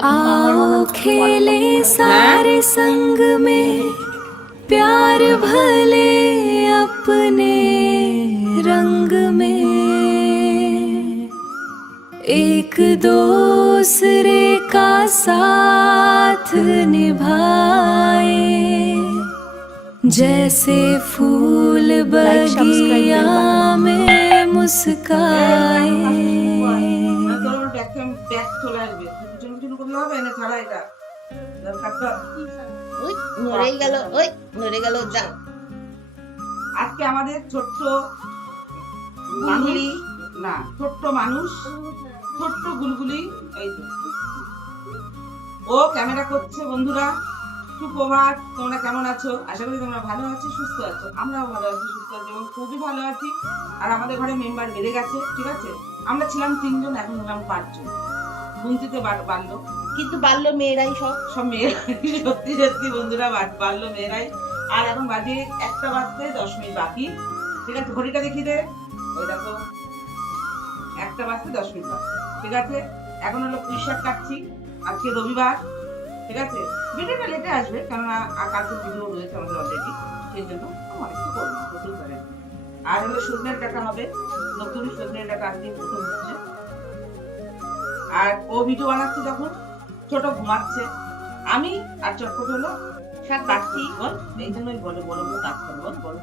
आओ खेले सारे संग में प्यार भले अपने रंग में, एक दूसरे का साथ निभाए, जैसे फूल बगिया में मुस्काए। আজকে আমাদের ছোট্ট বাঙালি না ছোট্ট মানুষ ছোট্ট গুলগুলি এই তো ও ক্যামেরা করছে। বন্ধুরা সুপ্রভাত, তোমরা কেমন আছো? আশা করি তোমরা ভালো আছো, সুস্থ আছো। আমরাও ভালো আছি, সুস্থ আছি এবং খুবই ভালো আছি। আর আমাদের ঘরে মেম্বার বেড়ে গেছে, ঠিক আছে? আমরা ছিলাম 3 জন, এখন হলাম 5 জন। গুনতিতে বাড়লো, কিন্তু বাড়লো মেয়েরাই সব মেয়েরাই। সত্যি সত্যি বন্ধুরা বাড়লো মেয়েরাই। আর এখন বাজে 1টা বাজতে 10 মিনিট বাকি, ঠিক আছে? ঘড়িটা দেখিয়ে দে, ওই দেখো 1টা বাজতে 10 মিনিট বাকি, ঠিক আছে? এখন হলো পুঁই শাক কাটছি, আজকে রবিবার, ঠিক আছে? ভিডিওটা লেটে আসবে, কেননা কালকে ভিডিও রয়েছে আমাদের অলরেডি, সেই জন্য অনেকটা করবো প্রচুর করে। আর হলো সজনের ডাটা হবে, নতুন সজনের ডাটা আজকে প্রথম হচ্ছে। আর ও ভিডিও বানাচ্ছে যখন, ছোট ঘুমাচ্ছে, আমি আর চটপট হলো শাক কাটছি। বল, এই জন্যই বলো বলো কাজ করবো, বলো।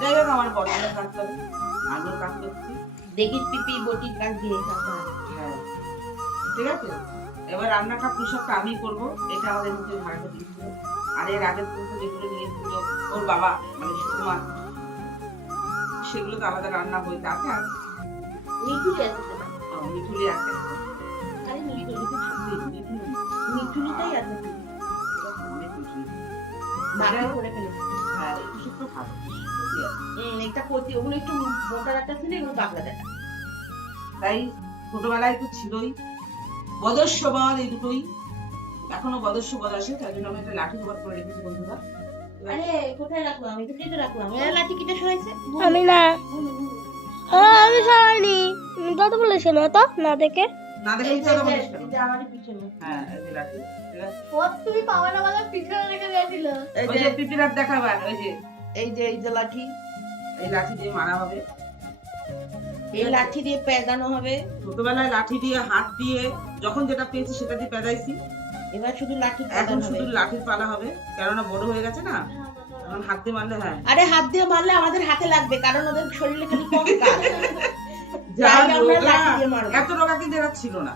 যাই হোক, আমার বড় কাজ করে, আমিও কাজ করছি। দেখির পিপি বটির কাজ দিয়ে হ্যাঁ, ঠিক আছে? এবার রান্নাটা পুষকটা আমি করবো, এটা আমাদের মধ্যে ভাড়াটা দিয়েছিল। আর এর আগের পুজো যেগুলো নিয়েছিল ওর বাবা মানে সুকুমার, সেগুলো তো আলাদা রান্না হইতে আছে। আর মিঠুলি আছে, মিঠুলিটাই আছে। হ্যাঁ, একটু খাবো, একটা কচি, ওগুলো একটু মোটা ডাটা ছিল, এগুলো পাতলা ডাটা। তাই ছোটবেলায় তো ছিলই বদস্য বল, এই দুটোই এখনো বদস্য বল আসে। তাই জন্য আমি একটা লাঠি জোগাড় করে রেখেছি বন্ধুরা। আরে কোথায় রাখলাম? আমি তো কেটে রাখলাম। এর লাঠি কেটে সরাইছে? আমি না, আমি সরাইনি। দাদা বলেছে না তো, না দেখে না দেখে এই কি কথা বলিস কেন? যে আমার পিছনে। হ্যাঁ, এই যে লাঠি, ঠিক আছে? ও তুমি পাওয়াটা বলা পিছনে রেখে গেছিল। ওই যে পিপিরাত দেখাবার, ওই যে এই যে লাঠি, এই লাঠি দিয়ে মারা হবে। এই লাঠি দিয়ে পেদানো হবে। ছোটবেলায় লাঠি দিয়ে হাত দিয়ে যখন যেটা পেয়েছি সেটা দিয়ে পেদাইছি। এবার শুধু লাঠি এখন পেদানো হবে। শুধু লাঠির পালা হবে, কেননা বড় হয়ে গেছে না, এখন হাত দিয়ে মারলে। হ্যাঁ, আরে হাত দিয়ে মারলে আমাদের হাতে লাগবে, কারণ ওদের শরীরে খালি কম কাজ। যা তাই আমরা রোগা, লাঠি দিয়ে মারবো। এত রোগা কিন্তু এরা ছিল না।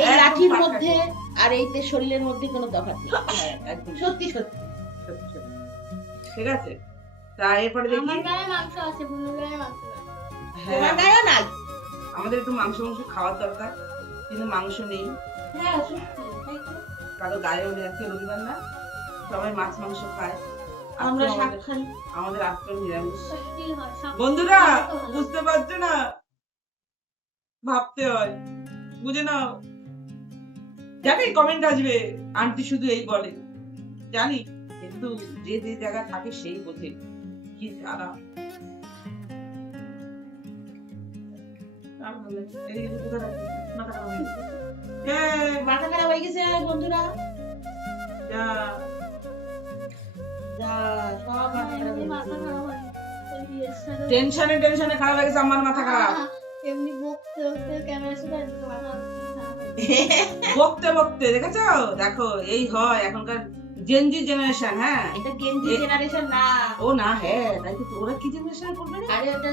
এই একদম লাঠির পাকা মধ্যে আর এইতে শরীরের মধ্যে কোনো তফাৎ নেই। হ্যাঁ, একদম সত্যি সত্যি। সত্যি, সত্যি। ঠিক আছে? তা এরপরে দেখি। আমার গায়ে মাংস আছে, বুনুর গায়ে মাংস আছে। হ্যাঁ, তোমার গায়েও নাই। আমাদের একটু মাংস খাওয়ার দরকার, কিন্তু মাংস নেই। হ্যাঁ সত্যি। কারো গায়েও নেই, আজকে রবিবার না, সবাই মাছ মাংস খায়। আমরা আজকে শাক খাই। আমাদের আজকে নিরামিষ। সত্যি হয় সব। বন্ধুরা বুঝতে পারছো না, ভাবতে হয়, বুঝে নাও। জানি কমেন্ট আসবে, আন্টি শুধু এই বলে, জানি, কিন্তু যে যে জায়গা থাকে সেই বোঝে কি জ্বালা। মাথা খারাপ হয়ে গেছে বন্ধুরা। যা, সব মাথা খারাপ হয়ে মাথা গেছে। খারাপ হয়। টেনশনে খারাপ হয়ে গেছে, আমার মাথা খারাপ। এমনি বকতে বকতে ক্যামেরার সাথে মাথা খারাপ হয়। বকতে বকতে দেখেছো, দেখো এই হয় এখনকার জেনজি জেনারেশন। হ্যাঁ, এটা গেঞ্জি জেনারেশন না। ও না, হ্যাঁ তাই তো। ওরা কি জেনারেশন করবে না? আরে এটা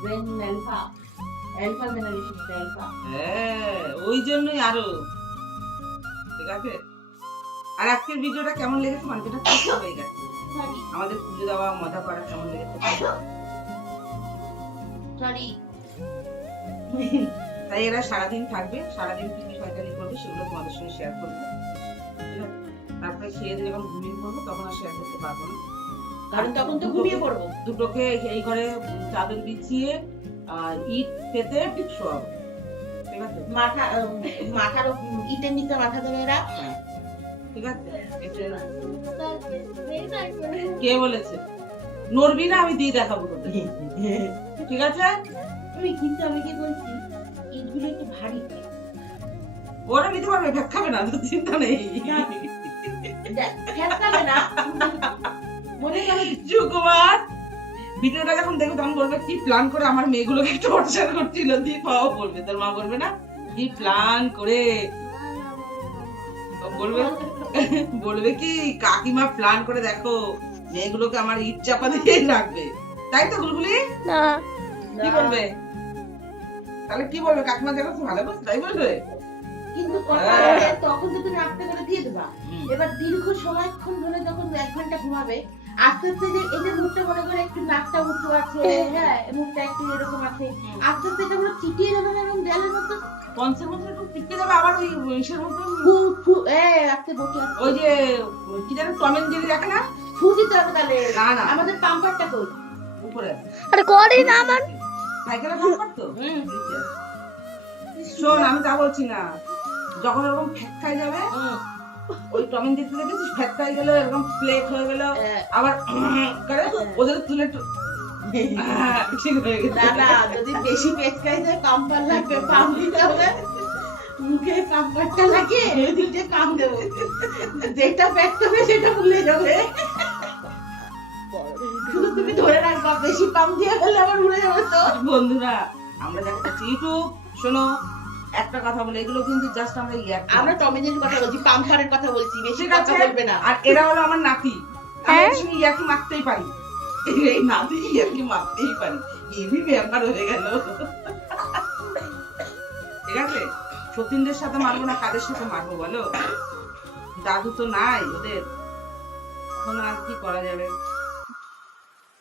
ব্রেন অ্যালফা জেনারেশন, অ্যালফা। হ্যাঁ, ওই জন্যই আরো, ঠিক আছে? আর আজকের ভিডিওটা কেমন লেগেছে, মানে যেটা খুশি হয়ে গেছে আমাদের পুজো দেওয়া মজা করা কেমন লেগেছে? সরি। তাই এরা সারাদিন থাকবে, সারাদিন কি কি শয়তানি করবে সেগুলো তোমাদের সঙ্গে শেয়ার করবো, ঠিক আছে? তারপরে খেয়ে দিয়ে যখন ঘুমিয়ে পড়বো তখন আর শেয়ার করতে পারবো না, কারণ তখন তো ঘুমিয়ে পড়বো। দুটোকে এই ঘরে চাদর বিছিয়ে ইট পেতে শোয়াবো, ঠিক আছে? মাথার ইটের নিচে মাথা দেবে এরা। হ্যাঁ, ঠিক আছে? এটা কে বলেছে নড়বি না? আমি দিয়ে দেখাবো তোদের, ঠিক আছে? কিন্তু আমি কি বলছি, ইটগুলো একটু ভারী। ওরা নিতে পারবে, ভ্যাক খাবে না, তো চিন্তা নেই। দেখ, ফ্যাটকাবে না। মনে গেল সুকুমার ভিডিওটা যখন দেখবে তখন বলবে কি প্ল্যান করে আমার মেয়েগুলোকে টর্চার করছিল, দীপাও বলবে, তোর মা বলবে না কি প্ল্যান করে বলবে, বলবে কি কাকিমা প্ল্যান করে দেখো মেয়েগুলোকে আমার ইট চাপা দিয়ে রাখবে, তাই তো গুলগুলি? না কি বলবে তাহলে? কি বলবে কাকিমা দেখো তো ভালো করছে, তাই বলবে? কিন্তু কথা হচ্ছে, তখন তো তুমি রাত্রে করে দিয়ে দেবা। এবার দীর্ঘ সময়ক্ষণ ধরে যখন 1 ঘন্টা ঘুমাবে, আস্তে আস্তে যে এই যে মুখটা মনে করে একটু নাকটা উঁচু আছে, হ্যাঁ মুখটা একটু এরকম আছে, আস্তে আস্তে এটা পুরো চিটিয়ে যাবে না, এরকম দেয়ালের মতো পঞ্চের মধ্যে একটু টিকে যাবে, আবার ওই ইসের মতো ফু ফু রাখতে বসে আছে। ওই যে কি জানো টম এন্ড জেরি রাখে না, ফু দিতে হবে তাহলে। না না আমাদের পাম্পারটা কই? উপরে আরে করি না আমার। সাইকেলে কাজ করতো। শোন আমি তা বলছি না, যখন এরকম ফ্যাট খাই যাবে, ওই টম এন্ড জেরি দেখেছিস ফ্যাট খাই গেল এরকম প্লেট হয়ে গেল, আবার করে ওদের তুলে ঠিক হয়ে গেছে। দাদা যদি বেশি পেচকাই যায় পাম্পার লাগবে, পাম্প দিতে হবে, মুখে পাম্পারটা লাগিয়ে এদিকে কাম দেবো, যেটা প্যাক হবে সেটা ভুলে যাবে। শুধু তুমি ধরে রাখবা, বেশি পাম্প দিয়ে ফেললে আবার উড়ে যাবে তো। বন্ধুরা আমরা যাকে করছি ইউটিউব, শোনো একটা কথা বলে, এগুলো কিন্তু জাস্ট আমরা আমরা টমেজের কথা বলছি, পাম্পারের কথা বলছি, বেশি ঠিক কথা আছে, বলবে না। আর এরা হলো আমার নাতি, আমি হ্যাঁ? এর সঙ্গে ইয়ার্কি মারতেই পারি, এই নাতি ইয়ার্কি মারতেই পারি, ইভি ব্যাপার হয়ে গেল। ঠিক আছে, সতীনদের সাথে মারবো না কাদের সাথে মারবো বলো? দাদু তো নাই ওদের, এখন আর কি করা যাবে,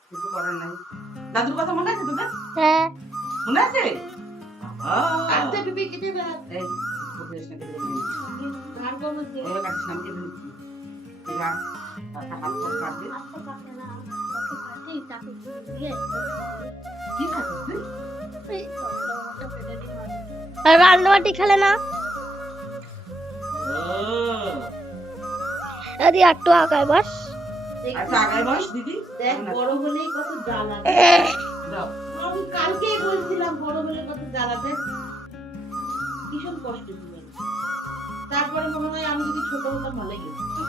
কিছু করার নাই। দাদুর কথা মনে আছে তোদের? হ্যাঁ মনে আছে? আস্তে পিপি কেটে দাও। এই উপরে এসে কেটে দিবি। ধার করবো যে। ওই কাছে সামনে দিচ্ছি। এরা টাকা হাত করে কাটবে। কি খাচ্ছিস তুই? আর রান্নাবাটি খেলে না, ও, আরে একটু আগায় বাস। আচ্ছা আগায় বস দিদি। দেখ বড় হলেই কত জ্বালা। দাও। আমি কালকেই বলছিলাম বড় হলে কত জ্বালা, দেখ ভীষণ কষ্ট দিবে। তারপরে মনে হয় আমি যদি ছোট হতাম ভালোই হতো।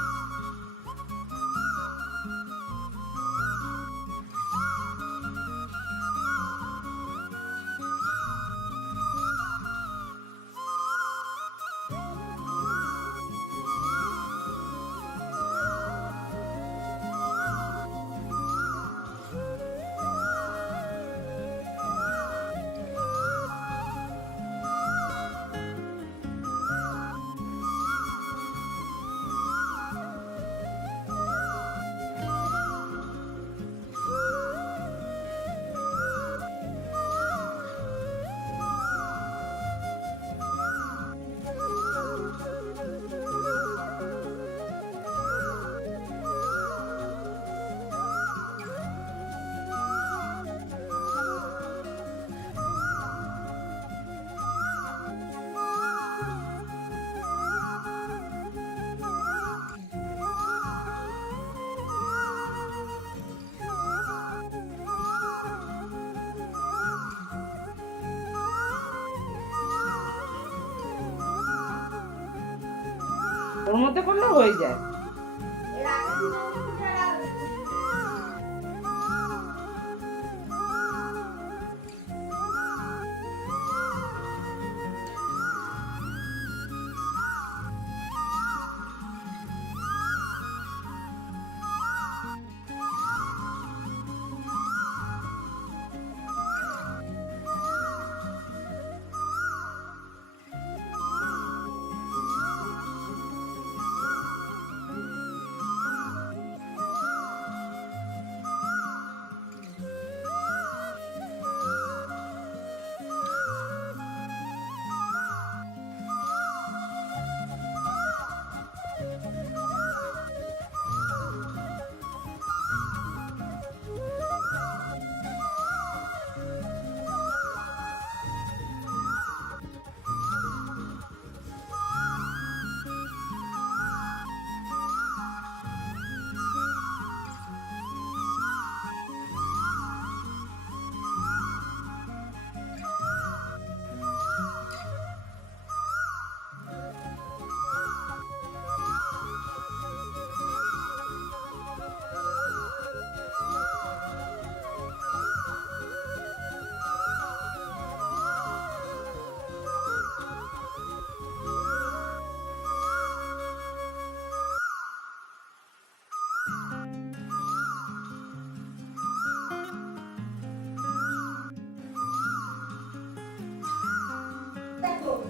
ওর মধ্যে করলে হয়ে যায়।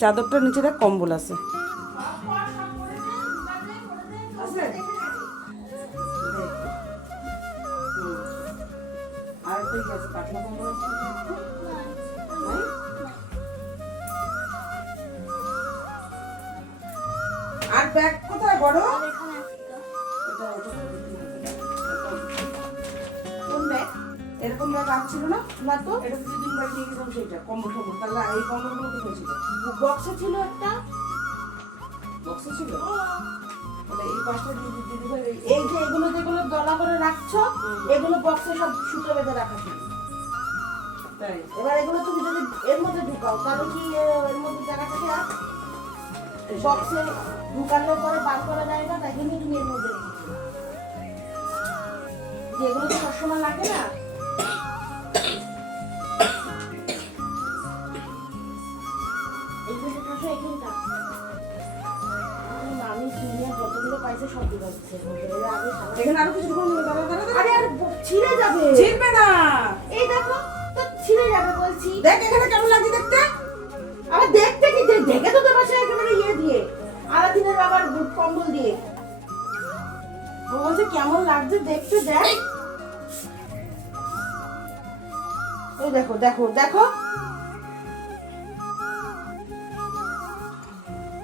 চাদরটার নিচে দেখ কম্বল আছে। আছে? আর একটা কি আছে? পাতলা কম্বল আছে? নাই? আর ব্যাগ কোথায় বড়? এটা কোন ব্যাগ? এরকম ব্যাগ আসছিল না? না তো, এটা তো যেদিন বাড়ি নিয়ে গেছিলাম সেইটা কম্বল টম্বল। তাহলে এই কম্বলগুলো কোথায় ছিল? বক্সে ছিল একটা। বক্সে ছিল? তাহলে এই পাশটা দিদি ভাই এই যে এগুলো যেগুলো দলা করে রাখছো, এগুলো বক্সে সব সুতো বেঁধে রাখা ছিল। তাই এবার এগুলো তুমি যদি এর মধ্যে ঢুকাও তাহলে কি এর মধ্যে জায়গা থেকে আর বক্সে ঢুকালে পরে বার করা যায় না, তাই জন্য তুমি এর মধ্যে রেখেছো। যে এগুলো তো সবসময় লাগে না। এইগুলো থাকো এখানটা। আমি দুনিয়া যতগুলো পাইছে সব দিতে হচ্ছে। এখানে আরো কিছু ঢুকানো যাবে? দাঁড়া, দাঁড়া, আরে দাঁড়া। আর ছিঁড়ে যাবে। ছিড়বে না। এই দেখো তো ছিঁড়ে যাবে বলছি। দেখ এখানে কেমন লাগছে দেখতে? আবার দেখতে কি দেখে তো তোমার সাথে একেবারে ইয়ে দিয়ে আলাদিনের আবার কম্বল দিয়ে। ও বলছে কেমন লাগছে দেখতে, দেখ। এই দেখো দেখো দেখো,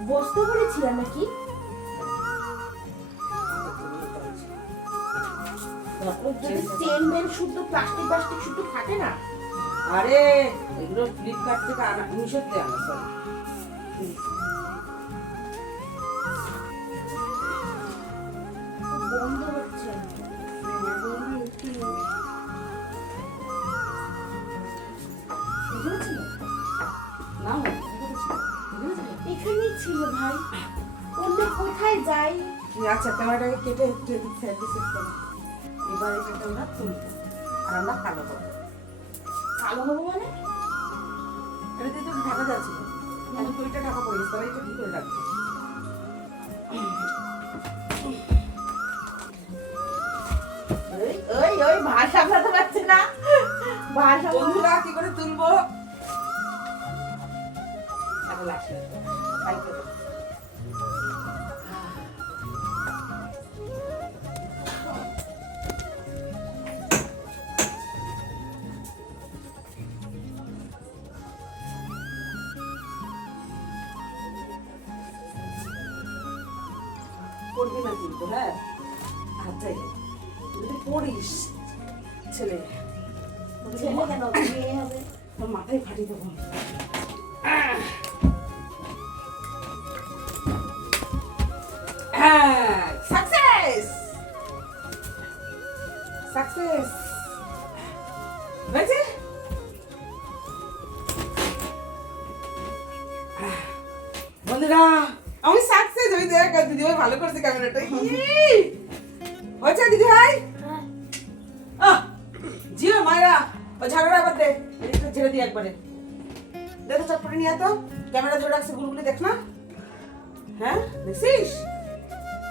বসতে পেরেছিলাম নাকি? চেন বেন শুদ্ধ প্লাস্টিক প্লাস্টিক শুদ্ধ থাকে না। আরে এগুলো ফ্লিপকার্ট থেকে আনা, মিশোতে আনা সরি। বন্ধ হচ্ছে এখানে ছিল? না না, এখানে ছিল। এখানে ছিল? এখানেই ছিল ভাই। অন্য কোথায় যাই? আচ্ছা ক্যামেরাটাকে কেটে একটু এদিক সাইডে সেট করো। এবার এটাকে আমরা তুলবো আর আমরা কালো করবো। কালো হবো মানে? এটা দিয়ে তো ঢাকা যাচ্ছিল, কিন্তু তুইটা ঢাকা পড়ে গেছে, তাহলে এটা কি করে রাখবো? ওই ওই ওই ভাষা সামলাতে পারছে না। ভাষা বন্ধুরা কি করে তুলবো? এখন লাগছে তাই তো। করবি না কিন্তু, হ্যাঁ? আচ্ছা যদি পড়িস ছেলে, ছেলে কেন মেয়ে হবে? তোর মাথায় ফাটিয়ে দেবো। সাকসেস সাকসেস হয়েছে। বন্ধুরা আমি সাকসেস, ওই দেখ দিদি ভাই ভালো করছে ক্যামেরাটা। হয়েছে দিদি ভাই? জিও মায়েরা ওই ঝাড়াটা আবার দে, এদিকটা ঝেড়ে দিই একবারে। দেখো চটপটে নিয়ে তো, ক্যামেরা ধরে রাখছে গুলগুলি দেখ না। হ্যাঁ দেখছিস?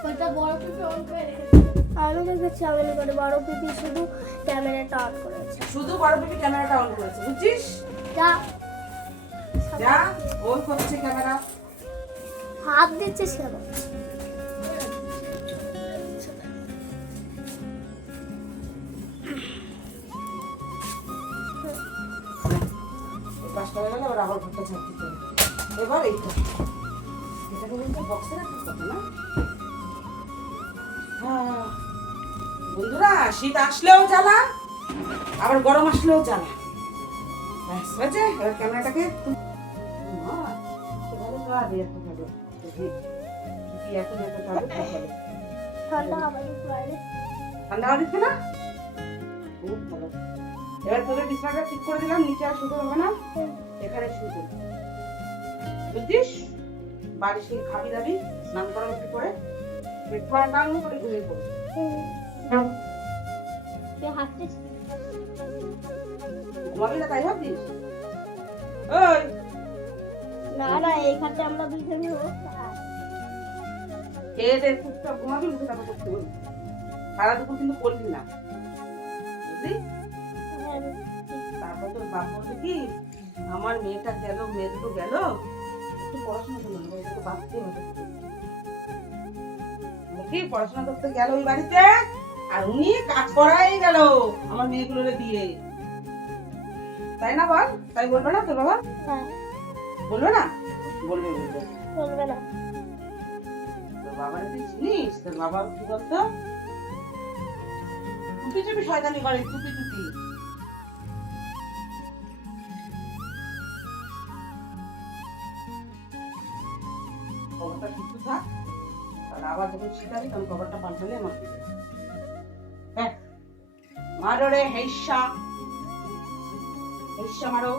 ওটা বড় পিপি অন করে রেখেছে। আমি দেখেছি আমি করে বড় পিপি শুধু ক্যামেরাটা অন করেছে। শুধু বড় পিপি ক্যামেরাটা অন করেছে, বুঝছিস? যা যা অন করছে ক্যামেরা। হাত দিচ্ছে কেন? পাঁচটা হয়ে গেল, আবার ঘরটা ঝাড় দিতে হবে। এবার এইটা এটাকে বলতে বক্সে রাখার কথা না। হ্যাঁ বন্ধুরা, শীত আসলেও জ্বালা, আবার গরম আসলেও জ্বালা। ব্যাস হয়েছে। এবার ক্যামেরাটাকে ঠান্ডা হবে বাইরে। ঠান্ডা হাওয়া দিচ্ছে না? খুব ভালো। এবার তোদের বিছানাটা ঠিক করে দিলাম, নিচে আর শুতে হবে না, এখানে শুতে। বুঝছিস? বাড়ি সেই খাবি দাবি, স্নান করা একটু করে পেট ভরা টান করে ঘুমিয়ে পড়বি। হাঁটছিস? ঘুমাবি না তাই ভাবছিস? ওই না না, এইখানে আমরা দুইজনই খেয়ে দে চুপচাপ ঘুমাবি, উঠে তারপর করতে বলবি। সারা দুপুর কিন্তু করবি না, বুঝলি? তারপর তোর বাপ বলবে কি, আমার মেয়েটা গেল, মেয়ে দুটো গেল, একটু পড়াশোনা করলো না, এটাকে বাঁচতে হবে। কি পড়াশোনা করতে গেল ওই বাড়িতে, আর উনি কাজ করাই গেল আমার মেয়েগুলোরে দিয়ে, তাই না বল? তাই বলবে না তোর বাবা? হ্যাঁ, বলবে না? বলবে বলবে। চলবে না। তোর বাবার তুই চিনিস? তোর বাবা কি বলতো? টুপি টুপি শয়তানি করে, টুপি টুপি। কবরটা কিছু থাক, আর আবার যখন শিখাবি তখন কবরটা পাল্টালে আমার দিবে। হ্যাঁ, মারো রে হেইসা, হেইসা মারো।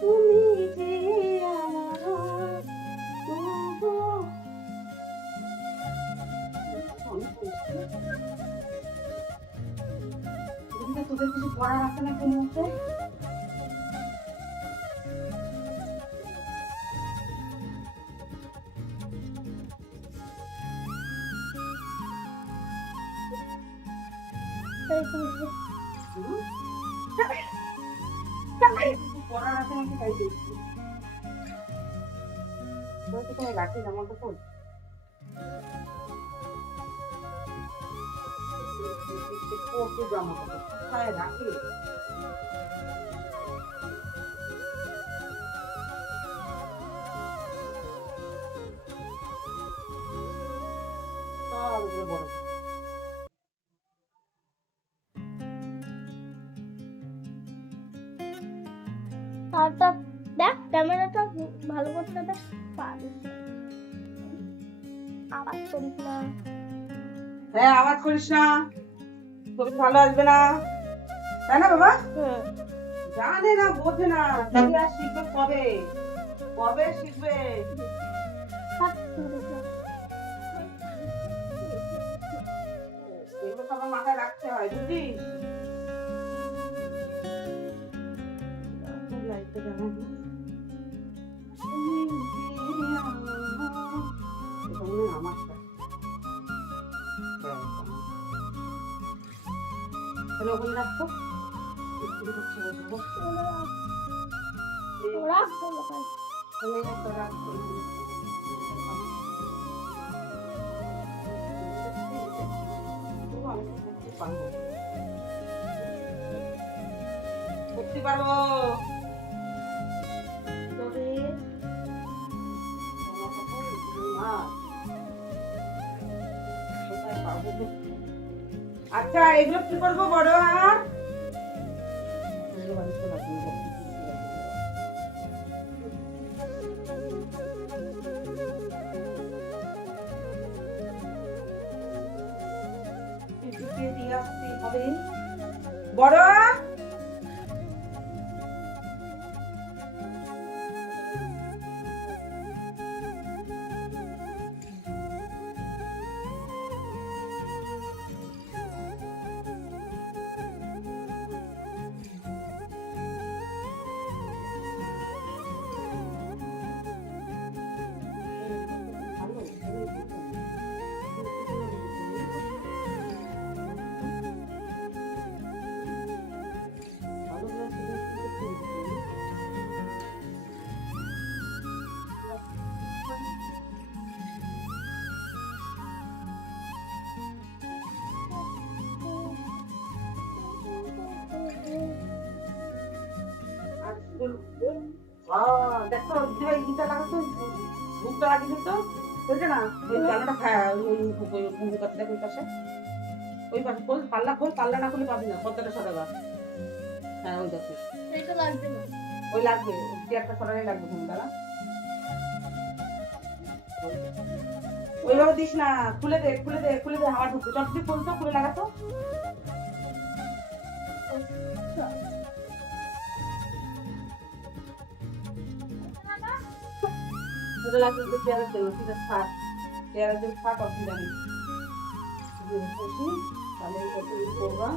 তুমি যে আমার তবু। তোদের কিছু পড়ার আছে না কোন মুহূর্তে? তাই করবো। কিছু পড়ার আছে নাকি তাই দেখছি। তোর তো কোনো লাঠি জামাটা তোর কত জামা কাপড় কোথায় রাখে? সব এগুলো বড়। তারটা দেখ, ক্যামেরাটা ভালো করতে দেখ। পারিস না। আওয়াজ করিস না। হ্যাঁ, আওয়াজ করিস না, তোর ভালো আসবে না, তাই না বাবা? হুম। জানে না, বোঝে না, তাহলে আর শিখবে কবে? কবে শিখবে? থাক, করিস না। এগুলো সব মাথায় রাখতে হয়, বুঝিস? লাইটটা জ্বালানো। এটা মনে হয় আমারটা। হ্যাঁ, এটা আমার। তাহলে ওখানে রাখতো। ইস্ত্রি করছে বসবো। ওরা বলে ভাই। তাহলে একটা রাখতো। আমি করতে পারবো। করতে পারবো। তবে জামা কাপড় এগুলো না। কোথায় পাবো? আচ্ছা, এগুলো কি করবো বড় আর? এগুলো বাড়িতে রাখবো। দিয়ে আসতে হবে। বড় দেখো, দিদিভাই ইটা লাগাতো, বুকটা লাগিয়ে দিত, বুঝলে না? ওই জানাটা ওই কাছে দেখ, ওই পাশে, ওই পাশে খোল, পাল্লা খোল, পাল্লা না খুলে পাবি না, পর্দাটা সরাবা। হ্যাঁ, ওই দেখো, এটা লাগবে না। ওই লাগবে, চেয়ারটা সরালে লাগবে, তুমি দাঁড়া। ওইভাবে দিস না, খুলে দে, খুলে দে, খুলে দে, হাওয়া ঢুকবে। চট দিয়ে খুলতো, খুলে লাগাতো। ওটা লাগবে তো চেয়ারের জন্য, ঠিক আছে, থাক। চেয়ারের জন্য থাক, অসুবিধা নেই। তাহলে কত করবা,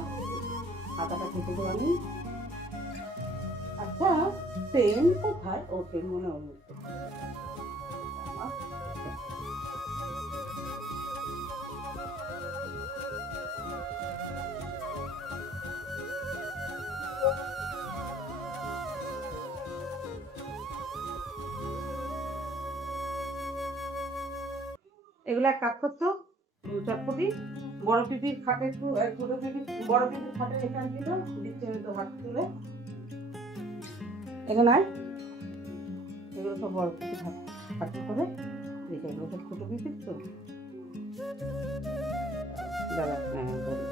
হাতাটা কেটে দেবো আমি। আচ্ছা, পেন কোথায়? ও পেন মনে হয় এগুলো এক কাজ করতো চটপটি বড় পিপির খাটে একটু ছোট পিপি বড় পিপির খাটে এখানে দিল দিচ্ছে তো হাত তুলে এখানে আয়। এগুলো সব বড় পিপির হাতে করে দিচ্ছে, এগুলো সব ছোট পিপির তো দাদা। হ্যাঁ বলি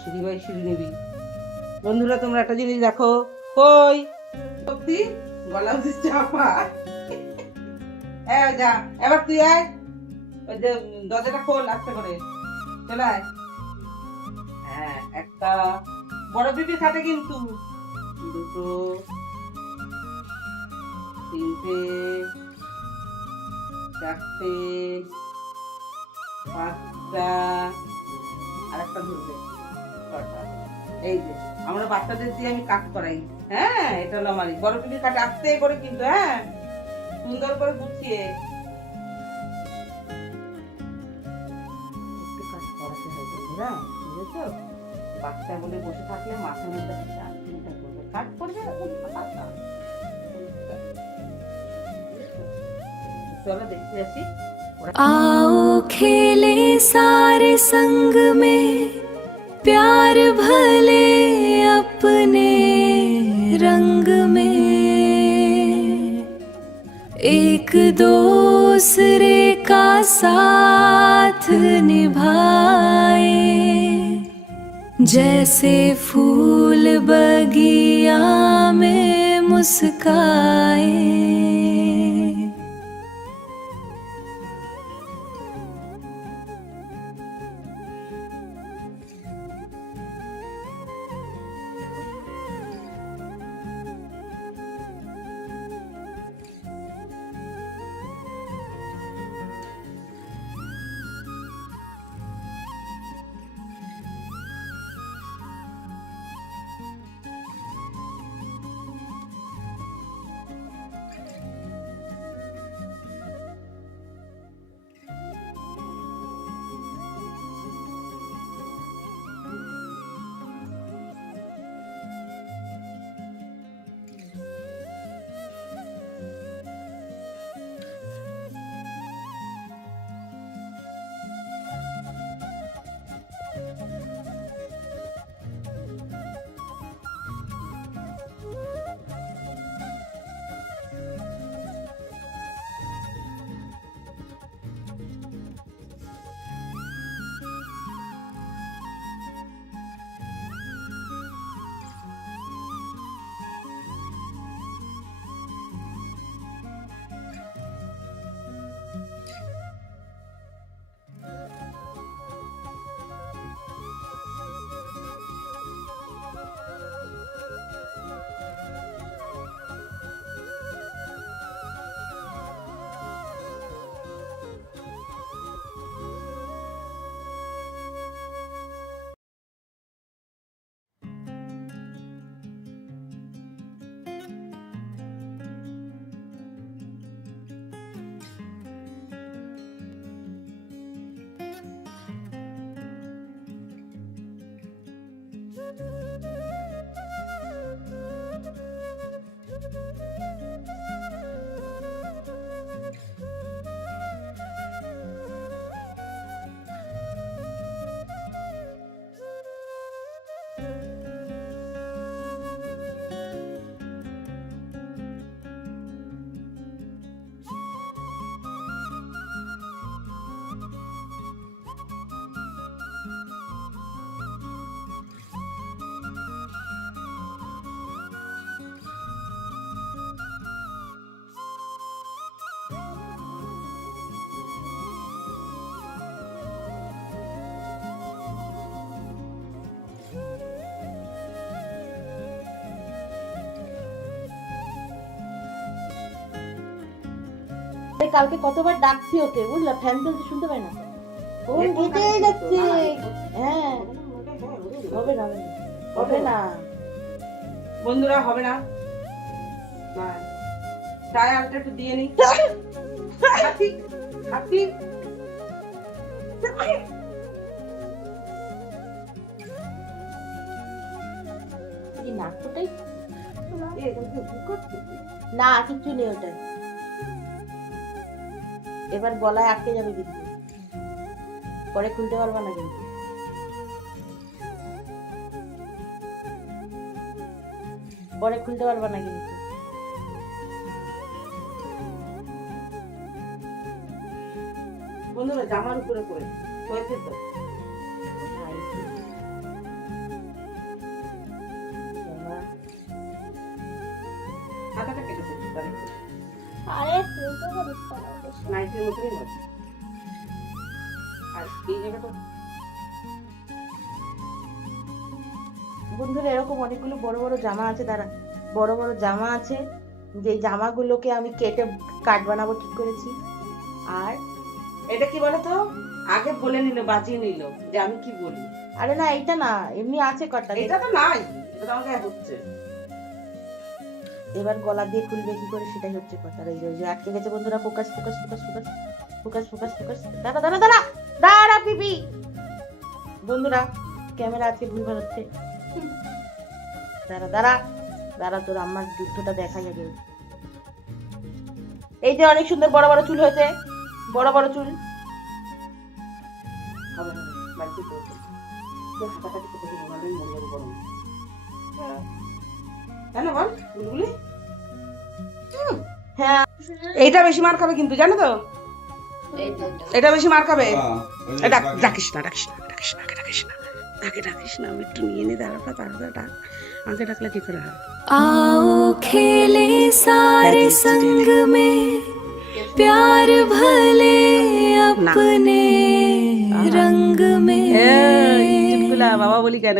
সিঁড়ি বাই সিঁড়ি নিবি। বন্ধুরা তোমরা একটা জিনিস দেখো, কই সত্যি গলা উচিত চাপা। যা এবার তুই আয়, ওই যে দরজাটা খোল আস্তে করে, চলে আয়। হ্যাঁ একটা বড় পিপির খাটে কিন্তু দুটো তিনটে চারটে পাঁচটা আর একটা ধরবে ছটা। এই যে আমরা বাচ্চাদের দিয়ে আমি কাজ করাই। হ্যাঁ এটা হলো আমারই বড় পিপির খাটে আস্তে করে কিন্তু, হ্যাঁ সুন্দর করে গুছিয়ে একটু কাজ করাতে হয় বন্ধুরা, বুঝেছো? বাচ্চা বলে বসে থাকলে মাথার মধ্যে চিন্তা করবে, কাজ করবে চলো দেখতে আসি। आओ खेले सारे संग में, प्यार भले अपने रंग में, एक दूसरे का साथ निभाए, जैसे फूल बगिया में मुस्काए। কালকে কতবার ডাকছি ওকে, বুঝলা, ফ্যান চলতে শুনতে পাই না, ও গেটেই যাচ্ছে। হ্যাঁ হবে না, হবে না বন্ধুরা, হবে না। চায় আলটা একটু দিয়ে নি। হাতি হাতি নাকটাই না কিচ্ছু নেই ওটা, এবার গলায় আটকে যাবে কিন্তু, পরে খুলতে পারবা না কিন্তু। পরে খুলতে পারবা না কিন্তু। বন্ধুরা জামার উপরে পড়ে হয়েছে তো। হাতাটা কেটে ফেলতে পারি আরে খুলতে পারিস না নাইটের মতোই মজা। আর এই জায়গাটা বন্ধুরা এরকম অনেকগুলো বড় বড় জামা আছে, দাঁড়া, বড় বড় জামা আছে, যে জামাগুলোকে আমি কেটে কাট বানাবো ঠিক করেছি। আর এটা কি বলতো, আগে বলে নিল, বাজিয়ে নিল যে আমি কি বলি। আরে না এটা না, এমনি আছে কটা। এটা তো নাই, এটা তো আমাকে হচ্ছে। এবার গলা দিয়ে খুলবে কি করে সেটাই হচ্ছে কথা। এই যে আটকে গেছে বন্ধুরা, focus focus focus focus focus focus focus. দাঁড়া দাঁড়া দাঁড়া দাঁড়া পিপি। বন্ধুরা ক্যামেরা আজকে ভুল ভাল হচ্ছে। দাঁড়া দাঁড়া দাঁড়া, তোর আমার যুদ্ধটা দেখাই আগে। এই যে অনেক সুন্দর বড় বড় চুল হয়েছে, বড় বড় চুল। হবে না, বাড়িতে করতে তো হাতাটাকে কেটে ফেলবো, নাহলে মরে যাবো গরম। তাই না বল বুলবুলি? হ্যাঁ এইটা বেশি মার খাবে কিন্তু, জানো তো, এটা বেশি মার খাবে। এটা ডাকিস না, ডাকিস না, ডাকিস না, আগে ডাকিস না, আগে ডাকিস না, আমি একটু নিয়ে নি দাঁড়াটা, তাড়াতাড়ি ডাক। আগে ডাকলে কি করে হয়? आओ खेले सारे संग में प्यार भले अपने रंग में চুটকুলা বাবা বলি কেন?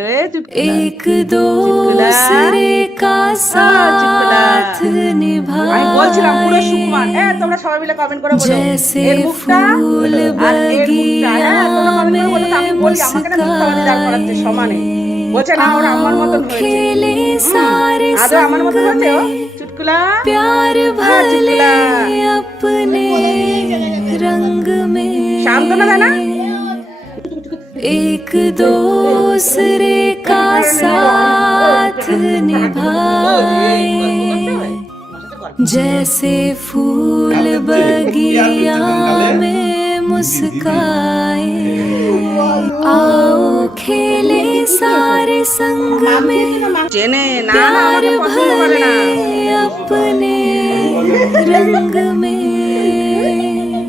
एक दूसरे का साथ আমি বলছিলাম পুরো সুকুমার। তোমরা সবাই মিলে কমেন্ট করে বলো जैसे এর মুখটা फूल আর এর মুখটা। তোমরা কমেন্ট করে বলো তো, আমি বলি আমাকে না দুধ খাওয়াতে দাঁড় করাচ্ছে সমানে। বলছে না ওর আমার মতন হয়েছে। खेले सारे আদৌ আমার মতন संग হয়েছে ও में চুটকুলা। प्यार भले अपने रंग में সান্ত্বনা দেয় না? एक दूसरे का साथ निभाए जैसे फूल बगिया में मुस्काए आओ खेले सारे संग में চেনে না, না प्यार আমাকে পছন্দ করে না। भले अपने रंग में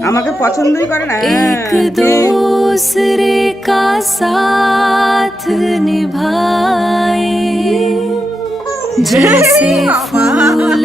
আমাকে পছন্দই করে না। एक दूसरे का साथ निभाए जैसे फूल